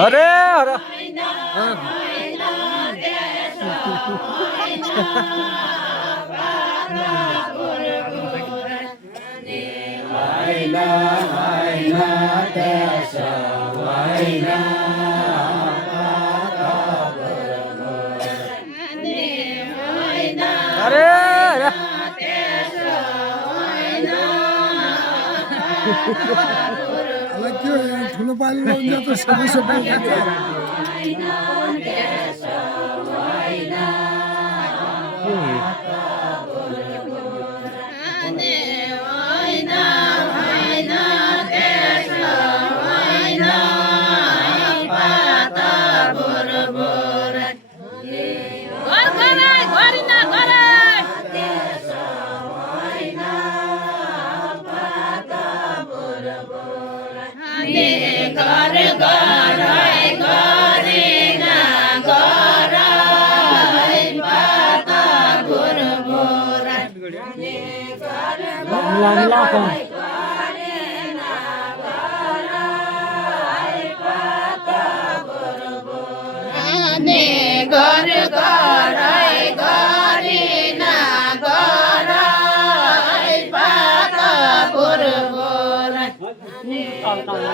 अरे अरे ठुलो पानी तो सबै सबै घर घर मनको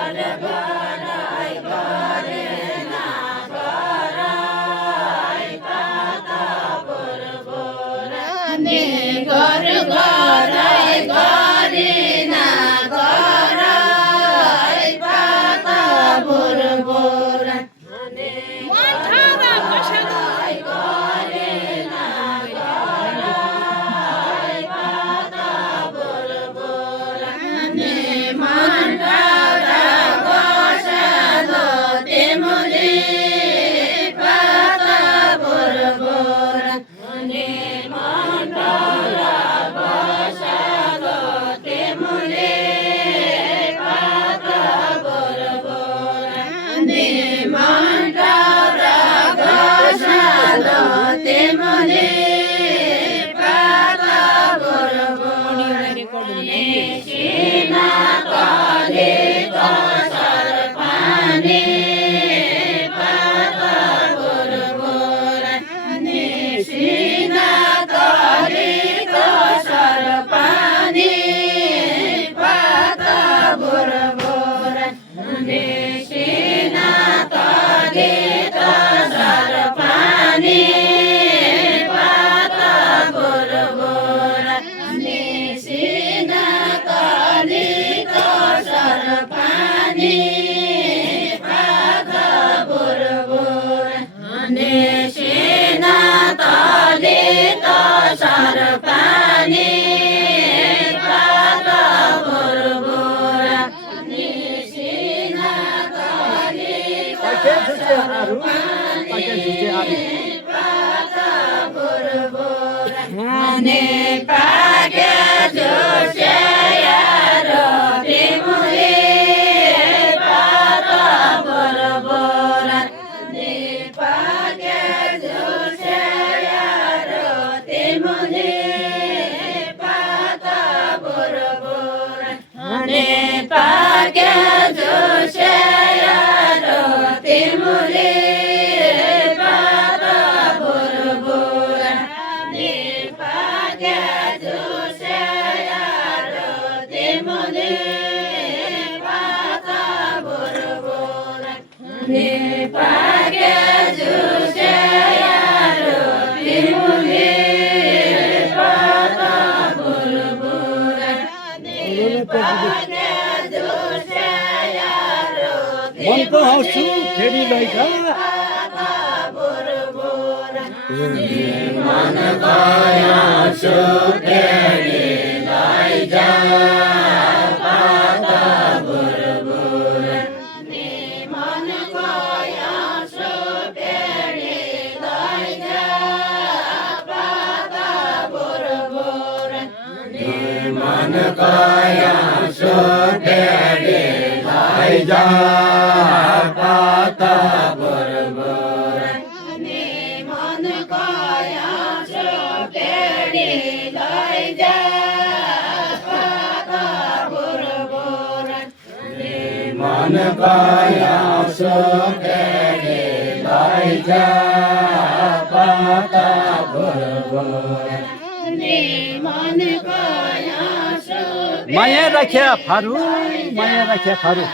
हाँसु फेरि लैजा माया राख्या फारू माया राख्या फारू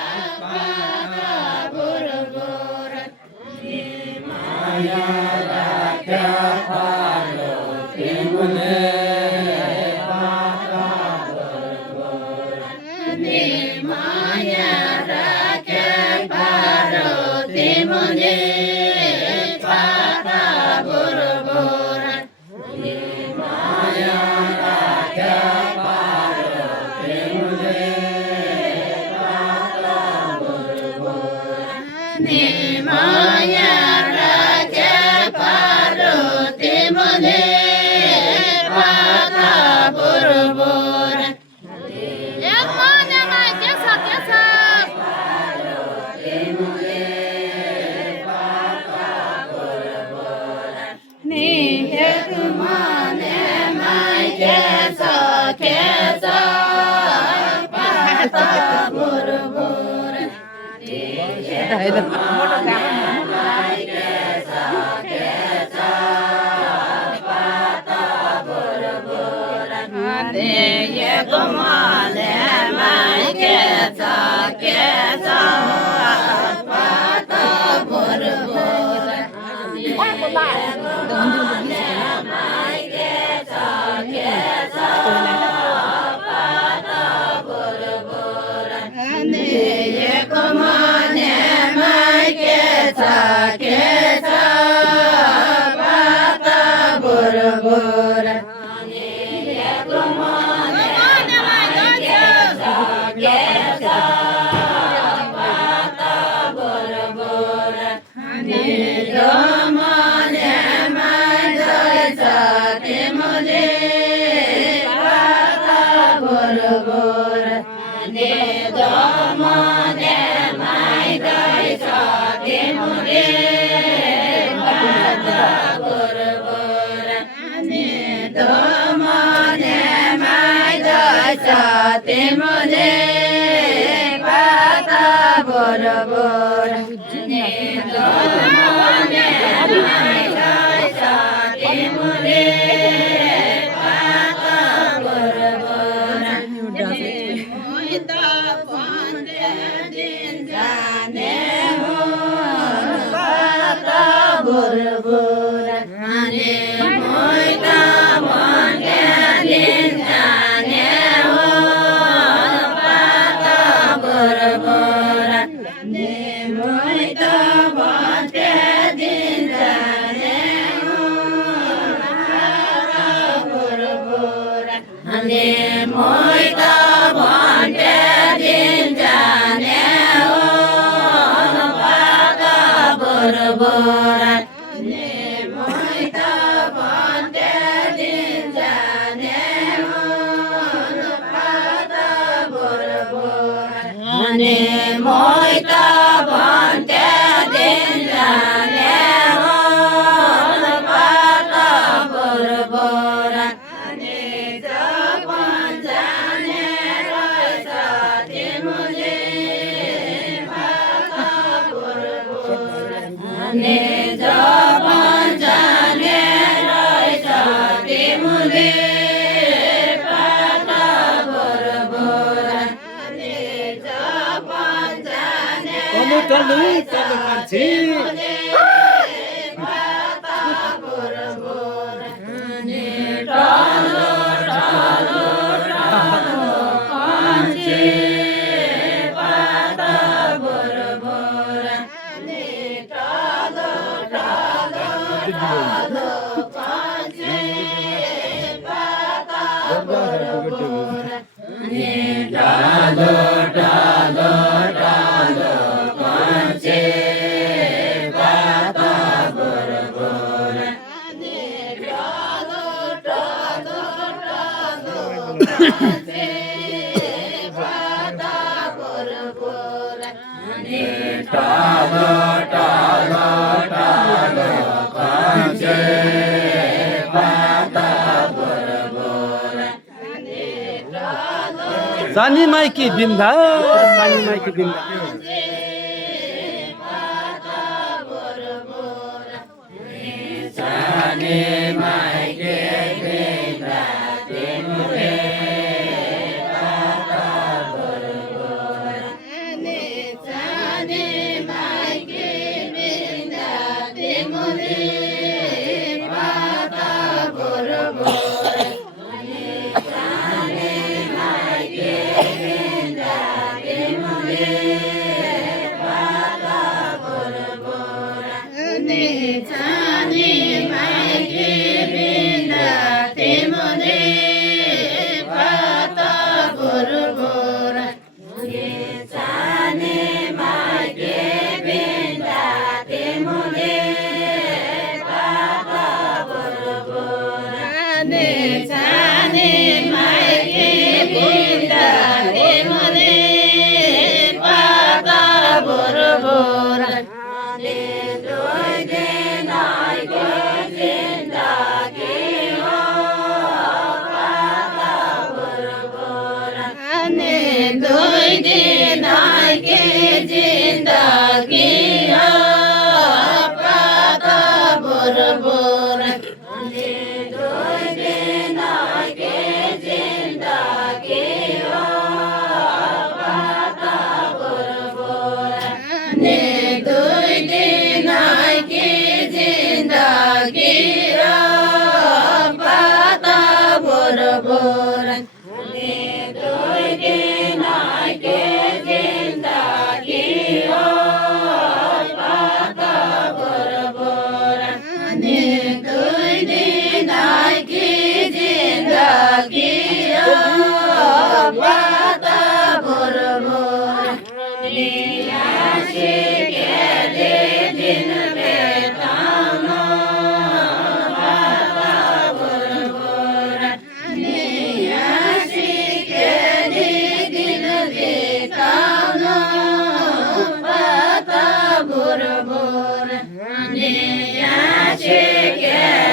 टल्लु टल्लु टल्लु कान्छी सानी माइकी बिन्दा सानी माइकी बिन्दा बोर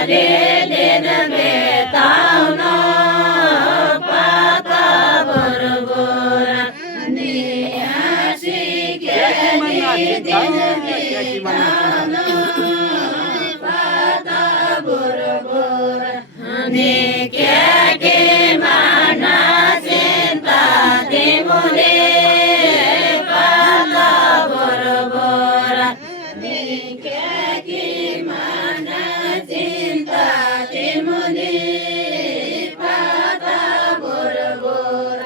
दिन बेताउन पाता बरोबर अनि हाँसी दिन बेताउन पाता बरोबर अनि के माना चिन्ता तिमीले पाता बरोबर अनि के माना चिन्ता तिमीले पाता बरोबर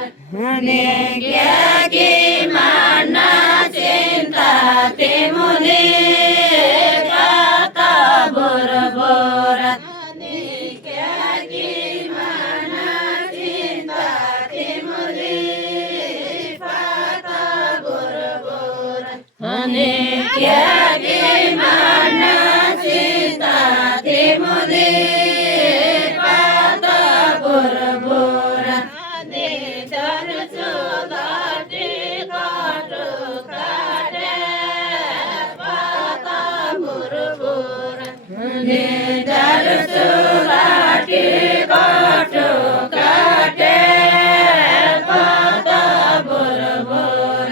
अनि के माना चिन्ता तिमीले पाता बरोबर अनि के माना चिन्ता तिमीले पाता बरोबर अनि के माना चिन्ता तिमीले पाता बरोबर अनि दर्शो घाटे काटो काटे पाता बरोबर अनि दर्शो घाटे काटो काटे पाता बरोबर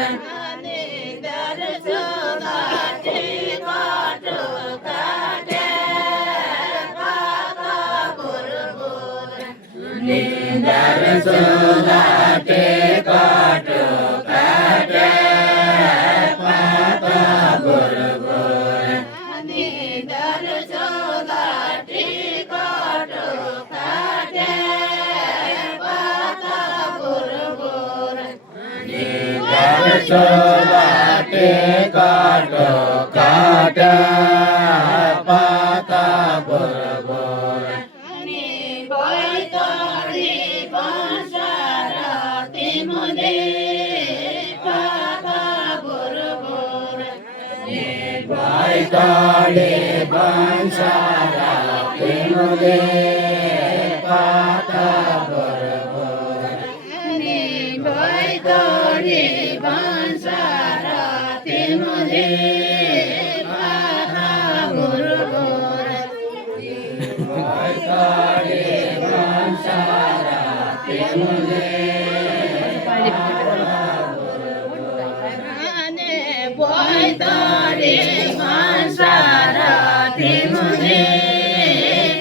अनि दर्शो घाटे काटो काटे पाता बरोबर अनि दर्शो घाटे काटो काटे पाता बरोबर अनि दर्शो घाटे काटो काटे पाता बरोबर अनि दर्शो घाटे काटो काटे पाता बरोबर अनि बैतडी बसार तिमीले पाता बरोबर अनि बैतडी बसार तिमीले पाता बरोबर अनि बैतडी बसार तिमीले पाता बरोबर बैतडी बसार तिमीले अनि बैतडी बसार तिमीले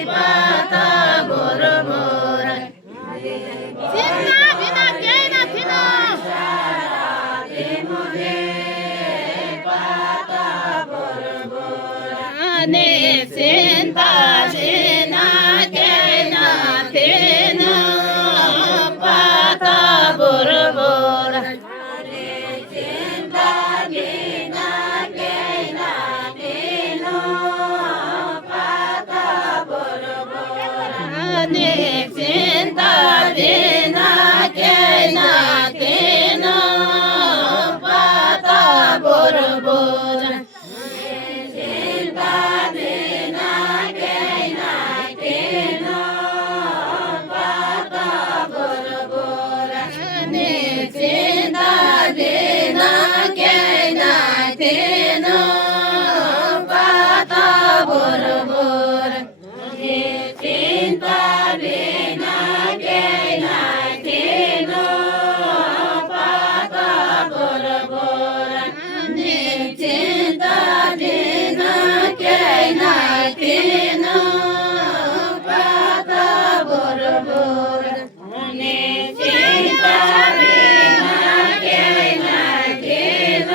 पाता बरोबर चिन्ता बिना केही नथिन तिमीले पाता बरोबर अनि चिन्ता बिना केही नथिन पाता बरोबर अनि चिन्ता बिना केही नथिन पाता बरोबर अनि चिन्ता बिना केही नथिन पाता बरोबर चिन्ता बिना केही नथिन पाता बरोबर अनि चिन्ता बिना केही नथिन पाता बरोबर अनि चिन्ता बिना केही नथिन पाता बरोबर अनि चिन्ता बिना केही नथिन पाता बरोबर अनि चिन्ता बिना केही नथिन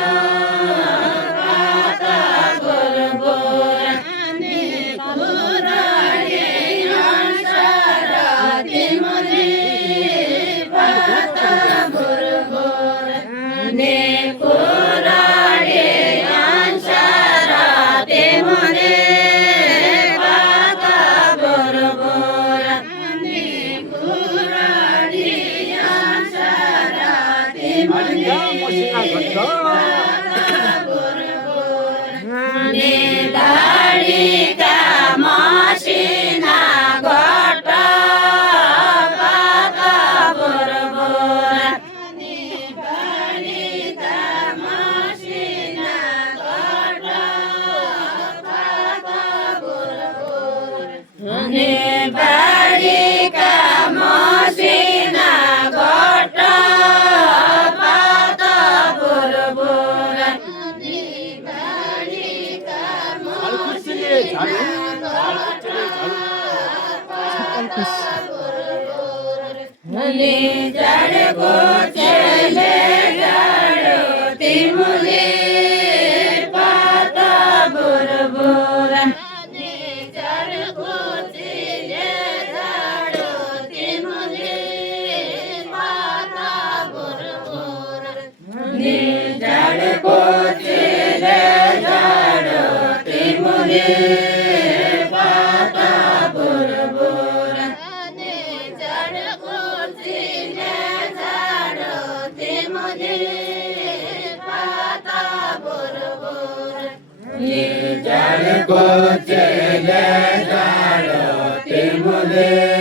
पाता बरोबर अनि पुराणे संसार तिमीले पाता बरोबर अनि पुराणे संसार तिमीले पाता बरोबर अनि पुराणे संसार तिमीले पाता बरोबर अनि लाडीका मसिना घट पाता बरोबर अनि लाडीका मसिना घट पाता बरोबर झाड कोचले झाड ती मुली पाता बरोबर झाड कोचले झाड ती मुली पाता बरोबर झाड कोचले झाड ती मुली झाड कोचले झाड ती मुली